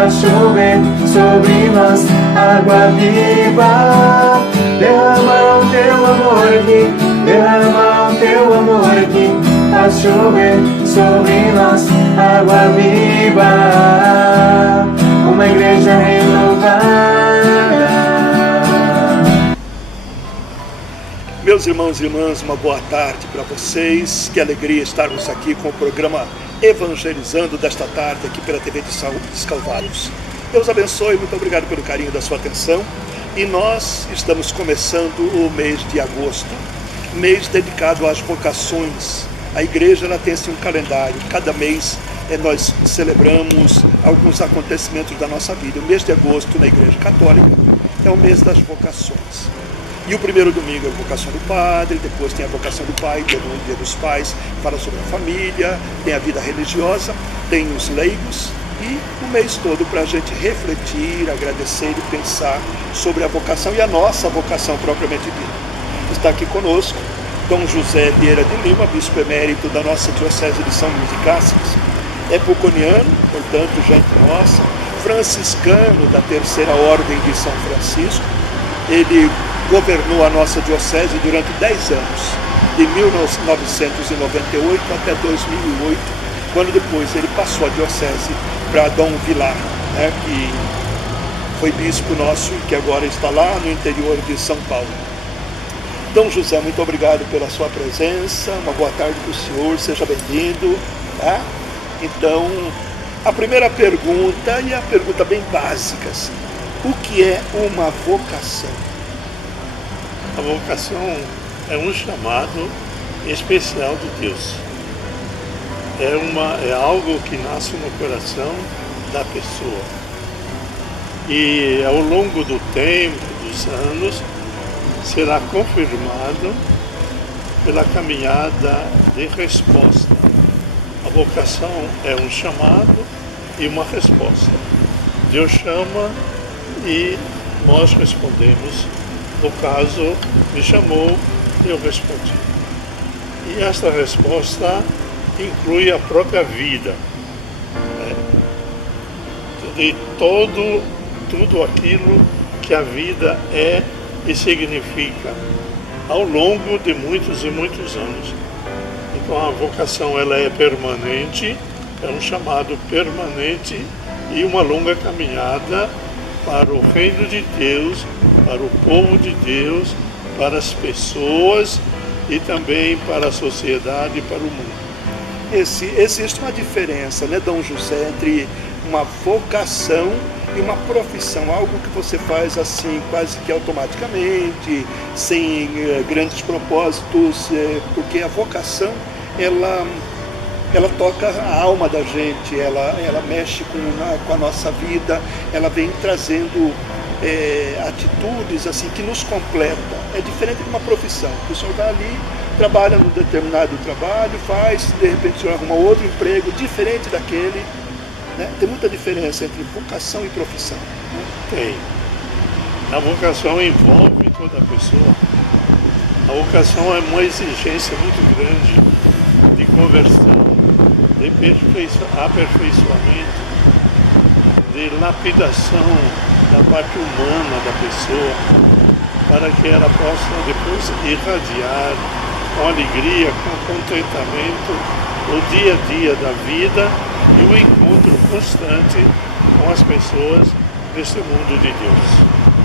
faz chover sobre nós água viva. Derrama o teu amor aqui, derrama o teu amor aqui, faz chover sobre nós água viva. Uma igreja renovada. Meus irmãos e irmãs, uma boa tarde para vocês. Que alegria estarmos aqui com o programa Evangelizando desta tarde aqui pela TV dos Calvários. Deus abençoe, muito obrigado pelo carinho da sua atenção. E nós estamos começando o mês de agosto, mês dedicado às vocações. A igreja ela tem assim um calendário, cada mês nós celebramos alguns acontecimentos da nossa vida. O mês de agosto na Igreja Católica é o mês das vocações. E o primeiro domingo é a vocação do padre, depois tem a vocação do pai, dia dos pais, fala sobre a família, tem a vida religiosa, tem os leigos e o mês todo para a gente refletir, agradecer e pensar sobre a vocação e a nossa vocação propriamente dita. Está aqui conosco Dom José Vieira de Lima, bispo emérito da nossa Diocese de São Luís de Cáceres, é buconiano, portanto gente nossa, franciscano da Terceira Ordem de São Francisco. Ele governou a nossa diocese durante 10 anos, de 1998 até 2008, quando depois ele passou a diocese para Dom Vilar, que foi bispo nosso e que agora está lá no interior de São Paulo. Dom José, muito obrigado pela sua presença, uma boa tarde para o senhor, seja bem-vindo. Tá? Então, a primeira pergunta, e a pergunta bem básica, assim, o que é uma vocação? A vocação é um chamado especial de Deus. É algo que nasce no coração da pessoa. E ao longo do tempo, dos anos, será confirmado pela caminhada de resposta. A vocação é um chamado e uma resposta. Deus chama e nós respondemos. No caso, me chamou e eu respondi. E esta resposta inclui a própria vida, de tudo aquilo que a vida é e significa ao longo de muitos e muitos anos. Então a vocação ela é permanente, é um chamado permanente e uma longa caminhada para o reino de Deus, para o povo de Deus, para as pessoas e também para a sociedade e para o mundo. Existe uma diferença, né, Dom José, entre uma vocação e uma profissão, algo que você faz assim quase que automaticamente, sem grandes propósitos, porque a vocação ela toca a alma da gente, ela mexe com a nossa vida, ela vem trazendo atitudes assim que nos completa. É diferente de uma profissão, que o senhor vai ali, trabalha num determinado trabalho, faz, de repente o senhor arruma outro emprego diferente daquele, né? Tem muita diferença entre vocação e profissão, né? Tem. A vocação envolve toda a pessoa. A vocação é uma exigência muito grande de conversão, de aperfeiçoamento, de lapidação da parte humana da pessoa, para que ela possa depois irradiar com alegria, com contentamento, o dia a dia da vida e o encontro constante com as pessoas deste mundo de Deus.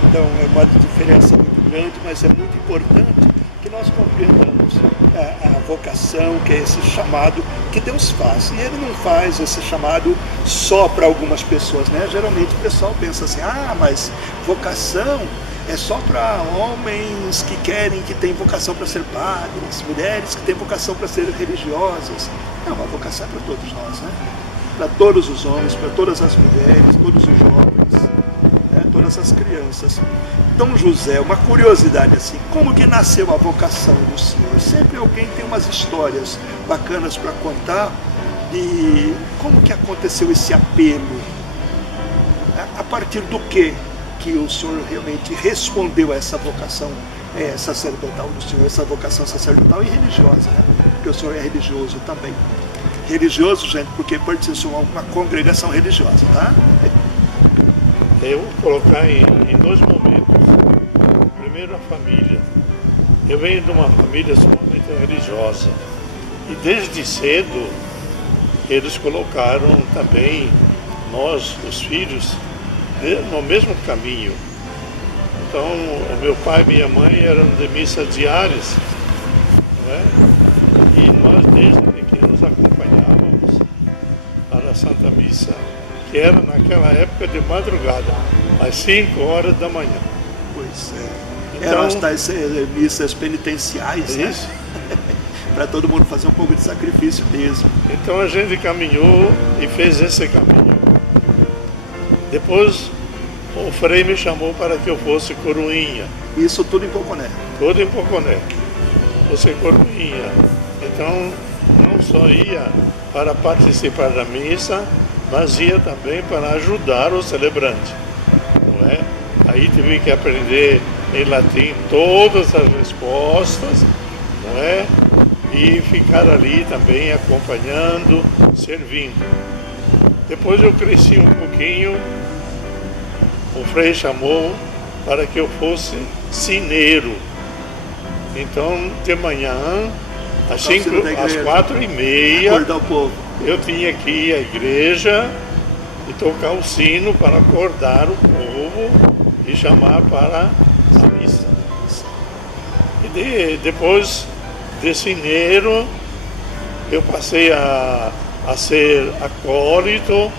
Então é uma diferença muito grande, mas é muito importante que nós compreendamos a vocação, que é esse chamado que Deus faz. E Ele não faz esse chamado só para algumas pessoas, né? Geralmente o pessoal pensa assim, mas vocação é só para homens que têm vocação para ser padres, mulheres que têm vocação para ser religiosas. Não, a vocação é para todos nós, né? Para todos os homens, para todas as mulheres, todos os jovens, né? Todas as crianças. Dom José, uma curiosidade assim, como que nasceu a vocação do senhor? Sempre alguém tem umas histórias bacanas para contar de como que aconteceu esse apelo, a partir do que o senhor realmente respondeu a essa vocação sacerdotal do senhor, essa vocação sacerdotal e religiosa, né? Porque o senhor é religioso também. Religioso, gente, porque pertence a uma congregação religiosa, tá? Eu vou colocar em dois momentos. Primeiro, a família. Eu venho de uma família sumamente religiosa. E desde cedo, eles colocaram também nós, os filhos, no mesmo caminho. Então, o meu pai e minha mãe eram de missas diárias, não é? E nós, desde pequenos, acompanhávamos para a Santa Missa, que era naquela época de madrugada, às 5 horas da manhã. Pois é. Então, Eram as tais missas penitenciais, né? Isso. Para todo mundo fazer um pouco de sacrifício mesmo. Então a gente caminhou e fez esse caminho. Depois o Frei me chamou para que eu fosse coroinha. Isso tudo em Poconé. Todo em Poconé. Fosse coroinha. Então não só ia para participar da missa, mas ia também para ajudar o celebrante. Não é? Aí tive que aprender em latim todas as respostas, não é? E ficar ali também acompanhando, servindo. Depois eu cresci um pouquinho, o Frei chamou para que eu fosse sineiro. Então, de manhã, às 4h30, Acordar o povo. eu tinha que ir à igreja e tocar o sino para acordar o povo e chamar para a missa. E depois de sineiro, eu passei a ser acólito,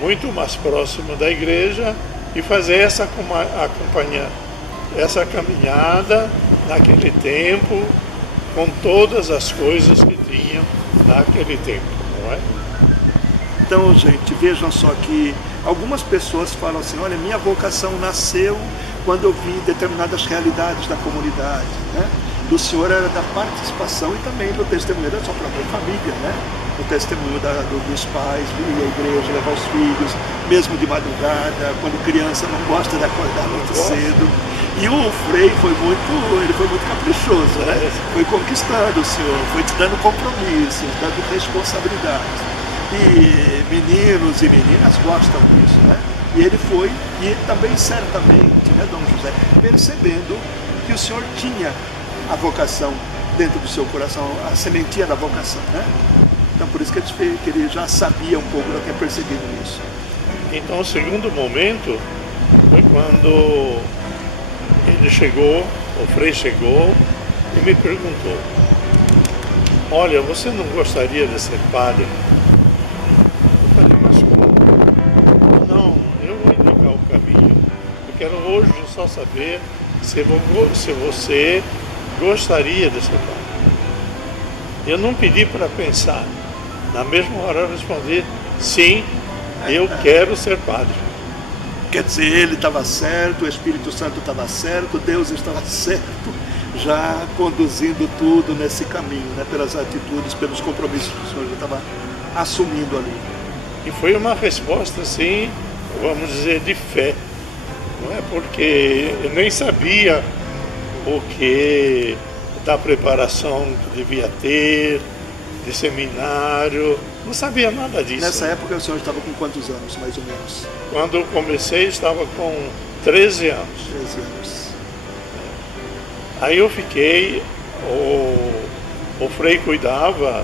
muito mais próximo da igreja, e fazer essa caminhada naquele tempo, com todas as coisas que tinham naquele tempo, não é? Então, gente, vejam só que algumas pessoas falam assim, olha, minha vocação nasceu quando eu vi determinadas realidades da comunidade, né? Do senhor era da participação e também do testemunho da sua própria família, né? O testemunho dos pais, vir à igreja, levar os filhos, mesmo de madrugada, quando criança não gosta de acordar muito cedo. E o Frei foi muito caprichoso, né? Foi conquistando o senhor, foi te dando compromissos, dando responsabilidade. E meninos e meninas gostam disso, né? E ele foi, e também certamente, né, Dom José, percebendo que o senhor tinha a vocação dentro do seu coração, a sementinha da vocação, né? Então por isso que ele já sabia um pouco, já tinha percebido isso. Então o segundo momento foi quando ele chegou, o Frei chegou e me perguntou, olha, você não gostaria de ser padre? Eu falei, mas como? Não, eu vou indicar o caminho. Eu quero hoje só saber se você gostaria de ser padre. Eu não pedi para pensar. Na mesma hora eu respondi, sim, eu quero ser padre. Quer dizer, ele estava certo, o Espírito Santo estava certo, Deus estava certo, já conduzindo tudo nesse caminho, né? Pelas atitudes, pelos compromissos que o senhor já estava assumindo ali. E foi uma resposta, assim, vamos dizer, de fé. Não é? Porque eu nem sabia o que da preparação que devia ter, de seminário, não sabia nada disso. Nessa época o senhor estava com quantos anos, mais ou menos? Quando eu comecei, estava com 13 anos. 13 anos. Aí eu fiquei, o Frei cuidava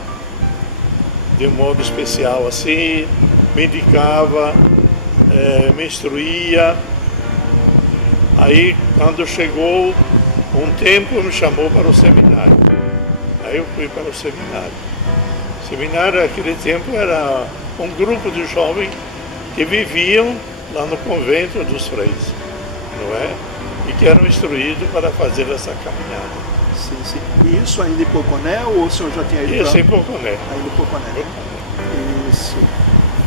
de modo especial assim, me indicava, me instruía. Aí quando chegou um tempo me chamou para o seminário. Aí eu fui para o seminário. O seminário naquele tempo era um grupo de jovens que viviam lá no convento dos freis, não é? E que eram instruídos para fazer essa caminhada. Sim, sim. E isso ainda em Poconé ou o senhor já tinha ido? Isso em Poconé. Ainda em Poconé, né? Isso.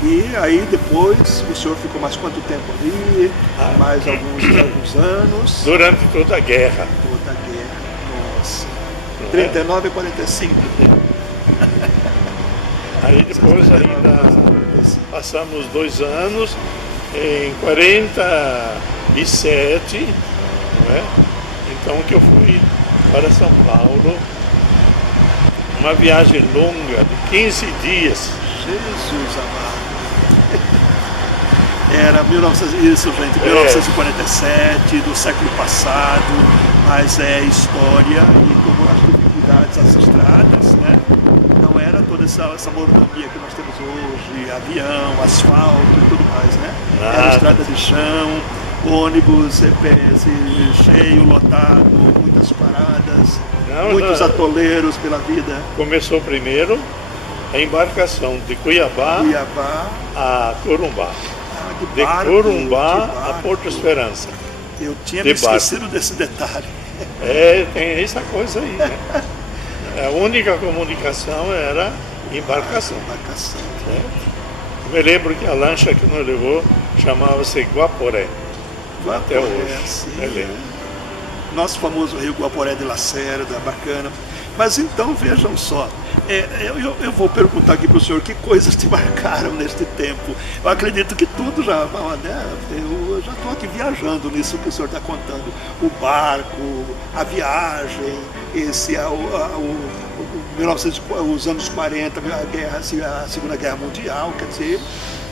E aí depois o senhor ficou mais quanto tempo ali? Mais alguns anos? Durante toda a guerra. Toda a guerra, nossa. 39 e 45. Aí depois ainda passamos 2 anos, em 47, não é? Então que eu fui para São Paulo, uma viagem longa de 15 dias. Jesus amado. Era 1900, isso, gente, 1947, do século passado, mas é história e como as dificuldades das estradas, né? Não era toda essa mordomia que nós temos hoje, avião, asfalto e tudo mais, né? Era Nada. estrada de chão, ônibus cheio, lotado, muitas paradas, muitos atoleiros pela vida. Começou primeiro a embarcação de Cuiabá a Corumbá. De Corumbá a Porto Esperança. Eu tinha me esquecido desse detalhe. Tem essa coisa aí, né? A única comunicação era embarcação. Eu me lembro que a lancha que nos levou chamava-se Guaporé. Até hoje. Sim. Nosso famoso rio Guaporé de Lacerda, bacana. Mas então vejam só, eu vou perguntar aqui para o senhor que coisas te marcaram neste tempo. Eu acredito que tudo já, eu já estou aqui viajando nisso que o senhor está contando. O barco, a viagem, os anos 40, a Segunda Guerra Mundial, quer dizer,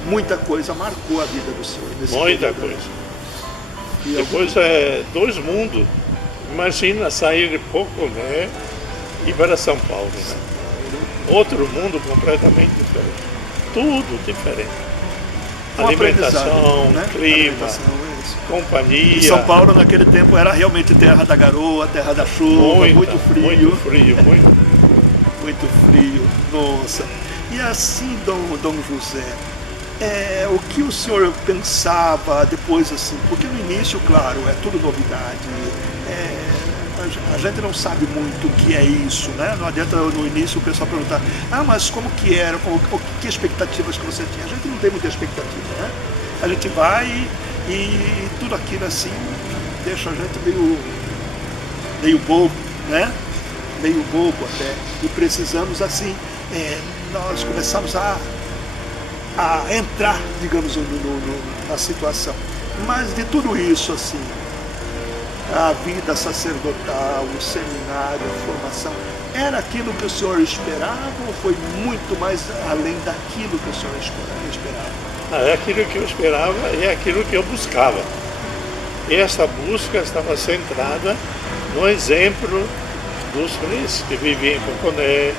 muita coisa marcou a vida do senhor. Muita coisa. Depois dois mundos. Imagina sair de Poconé e para São Paulo, né? Outro mundo completamente diferente. Tudo diferente. Alimentação, né? clima, companhia. E São Paulo naquele tempo era realmente terra da garoa, terra da chuva, muito frio. Muito frio, nossa. E assim, Dom José, o que o senhor pensava depois assim, porque no início, claro, é tudo novidade, a gente não sabe muito o que é isso, né? Não adianta no início o pessoal perguntar, mas como que era, que expectativas que você tinha? A gente não tem muita expectativa, né? A gente vai e tudo aquilo assim deixa a gente meio bobo, né? Meio bobo até, e precisamos assim, nós começamos a entrar, digamos, na situação. Mas de tudo isso, assim, a vida sacerdotal, o seminário, a formação, era aquilo que o senhor esperava ou foi muito mais além daquilo que o senhor esperava? É aquilo que eu esperava e é aquilo que eu buscava. E essa busca estava centrada no exemplo dos freis que viviam em Poconé,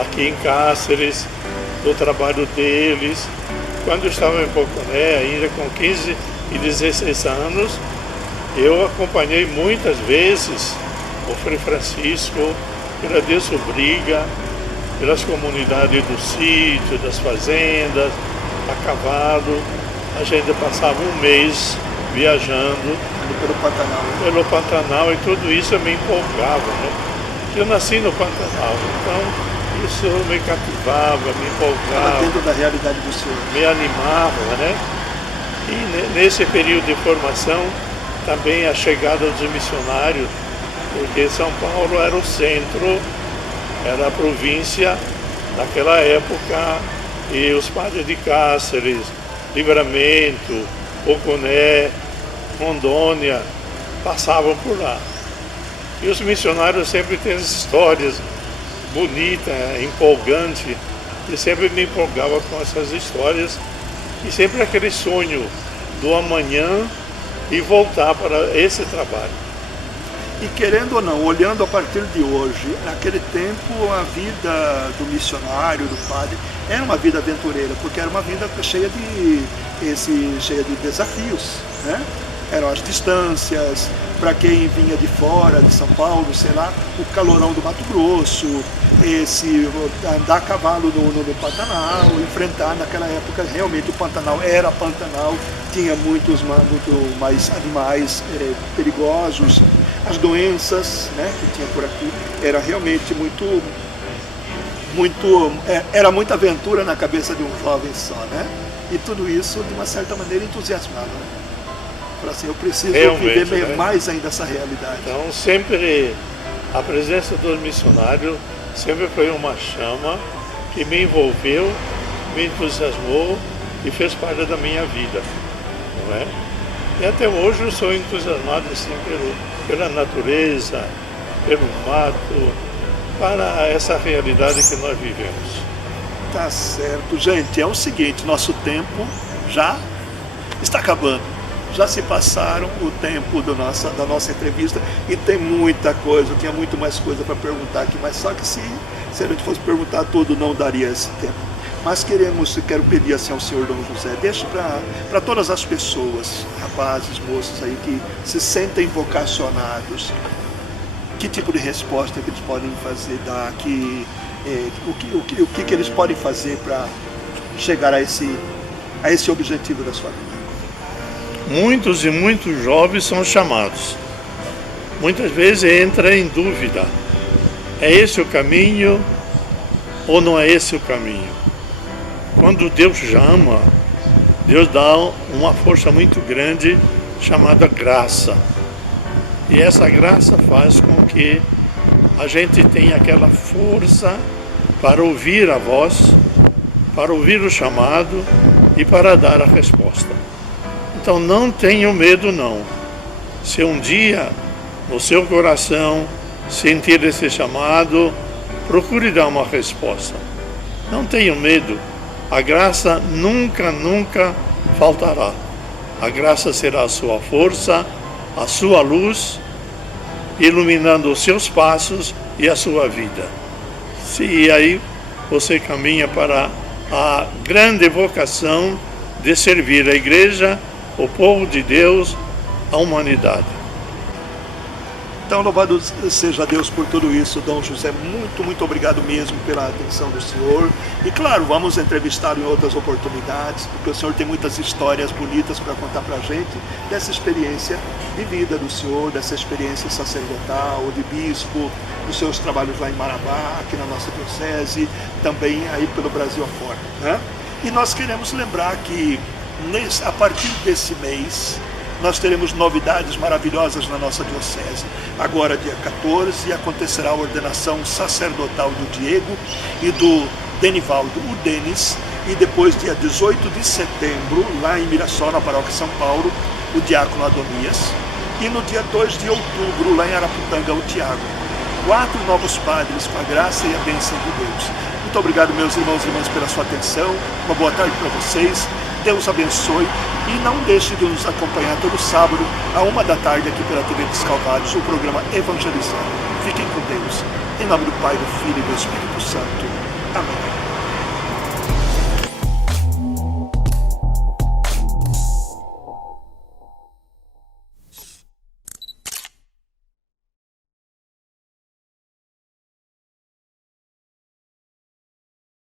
aqui em Cáceres, do trabalho deles. Quando eu estava em Poconé, ainda com 15 e 16 anos, eu acompanhei muitas vezes o Frei Francisco pela Desobriga, pelas comunidades do sítio, das fazendas, a cavalo. A gente passava um mês viajando pelo Pantanal e tudo isso me empolgava, né? Eu nasci no Pantanal, então isso me cativava, me empolgava. Estava dentro da realidade do senhor. Me animava, né? E nesse período de formação, também a chegada dos missionários, porque São Paulo era o centro, era a província naquela época, e os padres de Cáceres, Livramento, Poconé, Rondônia, passavam por lá. E os missionários sempre têm histórias bonitas, empolgantes, e sempre me empolgava com essas histórias, e sempre aquele sonho do amanhã e voltar para esse trabalho. E querendo ou não, olhando a partir de hoje, naquele tempo a vida do missionário, do padre, era uma vida aventureira, porque era uma vida cheia de desafios, né? Eram as distâncias, para quem vinha de fora, de São Paulo, sei lá, o calorão do Mato Grosso, andar a cavalo no Pantanal, enfrentar naquela época, realmente o Pantanal era Pantanal, tinha muito mais animais perigosos, as doenças, né, que tinha por aqui, era realmente era muita aventura na cabeça de um jovem só, né? E tudo isso, de uma certa maneira, entusiasmava, né? Para assim, eu preciso realmente, viver né? mais ainda essa realidade. Então, sempre a presença dos missionários sempre foi uma chama que me envolveu, me entusiasmou e fez parte da minha vida, não é? E até hoje eu sou entusiasmado assim, pela natureza, pelo mato, para essa realidade que nós vivemos. Tá certo, gente. É o seguinte, nosso tempo já está acabando. Já se passaram o tempo da nossa entrevista e tem muita coisa, eu tinha muito mais coisa para perguntar aqui, mas só que se a gente fosse perguntar tudo, não daria esse tempo. Mas quero pedir assim ao senhor Dom José, deixe para todas as pessoas, rapazes, moças aí que se sentem vocacionados, que tipo de resposta que eles podem fazer, o que eles podem fazer para chegar a esse objetivo da sua vida. Muitos e muitos jovens são chamados. Muitas vezes entra em dúvida. É esse o caminho ou não é esse o caminho? Quando Deus chama, Deus dá uma força muito grande chamada graça. E essa graça faz com que a gente tenha aquela força para ouvir a voz, para ouvir o chamado e para dar a resposta. Então não tenha medo não. Se um dia no seu coração sentir esse chamado, procure dar uma resposta. Não tenha medo. A graça nunca faltará. A graça será a sua força, a sua luz, iluminando os seus passos e a sua vida. E aí você caminha para a grande vocação de servir a igreja, o povo de Deus, a humanidade. Então, louvado seja Deus por tudo isso, Dom José, muito obrigado mesmo pela atenção do senhor. E claro, vamos entrevistá-lo em outras oportunidades, porque o senhor tem muitas histórias bonitas para contar para a gente dessa experiência de vida do senhor, dessa experiência sacerdotal, de bispo, dos seus trabalhos lá em Marabá, aqui na nossa diocese, também aí pelo Brasil afora, né? E nós queremos lembrar que a partir desse mês, nós teremos novidades maravilhosas na nossa diocese. Agora, dia 14, acontecerá a ordenação sacerdotal do Diego e do Denivaldo, o Denis, e depois, dia 18 de setembro, lá em Mirassol, na paróquia São Paulo, o diácono Adonias, e no dia 2 de outubro, lá em Araputanga, o Tiago. 4 novos padres com a graça e a bênção de Deus. Muito obrigado, meus irmãos e irmãs, pela sua atenção. Uma boa tarde para vocês. Deus abençoe e não deixe de nos acompanhar todo sábado, à 13h, aqui pela TV dos Calvários, o programa Evangelizando. Fiquem com Deus. Em nome do Pai, do Filho e do Espírito Santo. Amém.